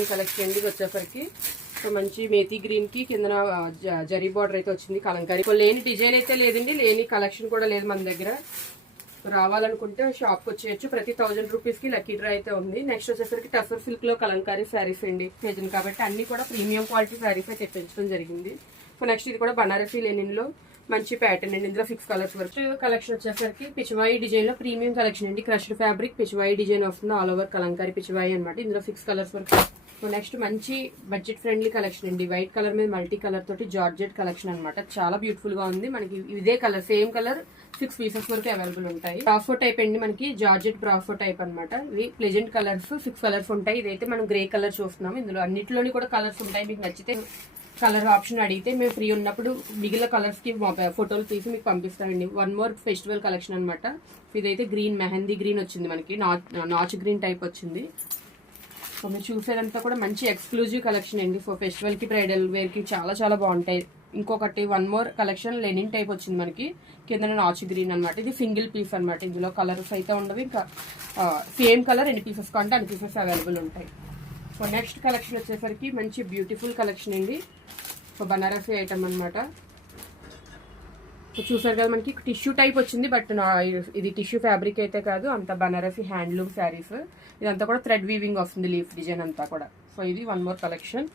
Premium collection అండి వచ్చేసరికి. So మంచి మేతి గ్రీన్ కి కింద జరీ బార్డర్ అయితే వచ్చింది కలంకారీ. లేని డిజైన్ అయితే లేదండి, లేని కలెక్షన్ కూడా లేదు మన దగ్గర. రావాలనుకుంటే షాప్కి వచ్చేయచ్చు. ప్రతి 1000 రూపీస్ కి లక్కీ డ్రా అయితే ఉంది. నెక్స్ట్ వచ్చేసరికి టసర్ సిల్క్ లో కలంకారీ శారీస్ అండి సీజన్ కాబట్టి అన్ని కూడా ప్రీమియం క్వాలిటీ శారీస్ అయితే తెప్పించడం జరిగింది. సో నెక్స్ట్ ఇది కూడా బనారసీ లెనిన్ లో మంచి ప్యాటర్న్ అండి. ఇందులో 6 కలర్స్ వరకు కలెక్షన్ వచ్చేసరికి పిచ్చివాయి డిజైన్ లో ప్రీమియం కలెక్షన్ అండి. క్రష్డ్ ఫ్యాబ్రిక్ పిచ్చివాయి డిజైన్ వస్తుంది, ఆల్ ఓవర్ కలంకారీ పిచ్చివాయి అనమాట. ఇందులో 6 కలర్స్ వరకు. సో నెక్స్ట్ మంచి బడ్జెట్ ఫ్రెండ్లీ కలెక్షన్ అండి. వైట్ కలర్ మీద మల్టీ కలర్ తోటి జార్జెట్ కలెక్షన్ అనమాట. చాలా బ్యూటిఫుల్ గా ఉంది. మనకి ఇదే కలర్ సేమ్ కలర్ 6 పీసెస్ వరకు అవైలబుల్ ఉంటాయి. బ్రాఫో టైప్ అండి, మనకి జార్జెట్ బ్రాఫో టైప్ అనమాట. ఇవి ప్లెజెంట్ కలర్స్ 6 కలర్స్ ఉంటాయి. ఇదైతే మనం గ్రే కలర్ చూస్తున్నాం. ఇందులో అన్నిటిలోని కూడా కలర్స్ ఉంటాయి. మీకు నచ్చితే కలర్ ఆప్షన్ అడిగితే మేము ఫ్రీ ఉన్నప్పుడు మిగిలిన కలర్స్ కి ఫోటోలు తీసి మీకు పంపిస్తామండి. వన్ మోర్ ఫెస్టివల్ కలెక్షన్ అనమాట. ఇదైతే గ్రీన్ మెహందీ గ్రీన్ వచ్చింది, మనకి నాచ్ గ్రీన్ టైప్ వచ్చింది. సో మీరు చూసేదంతా కూడా మంచి ఎక్స్క్లూజివ్ కలెక్షన్ అండి. సో ఫెస్టివల్ కి బ్రైడల్ వేర్ కి చాలా చాలా బాగుంటాయి. ఇంకొకటి one more collection Lenin type వచ్చింది మనకి, కింద నాచ్ గ్రీన్ అనమాట. ఇది సింగిల్ పీస్ అనమాట. ఇందులో కలర్స్ అయితే ఉండవు. ఇంకా సేమ్ కలర్ ఎన్ని పీసెస్ కంటే అన్ని పీసెస్ అవైలబుల్ ఉంటాయి. సో నెక్స్ట్ కలెక్షన్ వచ్చేసరికి మంచి బ్యూటిఫుల్ కలెక్షన్ అండి. సో బనారసీ ఐటమ్ అనమాట. సో చూసారు కదా మనకి టిష్యూ టైప్ వచ్చింది, బట్ ఇది టిష్యూ ఫ్యాబ్రిక్ అయితే కాదు, అంత బనారసీ హ్యాండ్లూమ్ శారీస్. ఇదంతా కూడా థ్రెడ్ వీవింగ్ వస్తుంది, లీఫ్ డిజైన్ అంతా కూడా. సో ఇది వన్ మోర్ కలెక్షన్.